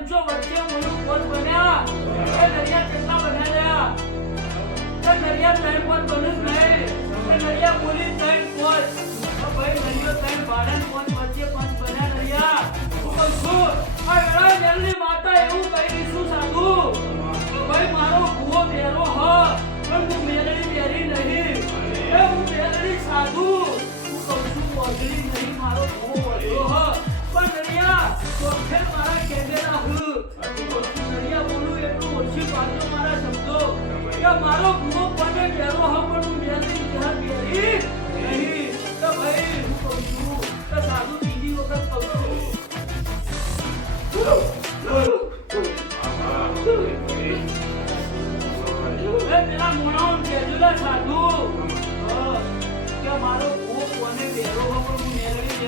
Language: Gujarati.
પંચો વચ્ચે મોનું પોત બન્યા એ નરિયા કેટલા બનાવ્યા એ નરિયા ત્રણ પોત બન્યું નહીં એ નરિયા બોલી ત્રણ પોત ભાઈ નરિયો ત્રણ ભાડન પોત વચ્ચે પાંચ બન્યા નરિયા હું શું આ વેળા જલ્દી માતા એવું કહી શું સાધુ ભાઈ મારો ભૂવો મેરો હ પણ હું મેલડી મેરી નહીં એ હું મેલડી સાધુ હું કહું છું ઓગળી નહીં મારો ભૂવો વધ્યો હ પણ નરિયા તો ફેર મારા કેમેરા નરિયા બોલું એટલું ઓછી પાડજો મારા શબ્દો કે મારો ભૂવો પને મેરો હ પણ હું મેલડી જહા મેરી નહીં તો ભાઈ હું કહું છું કે સાધુ બીજી વખત કહું પેલા મોણાઓ કેજુલા સાધુ કે મારો ભૂવો કોને બેરો પણ હું મેળવી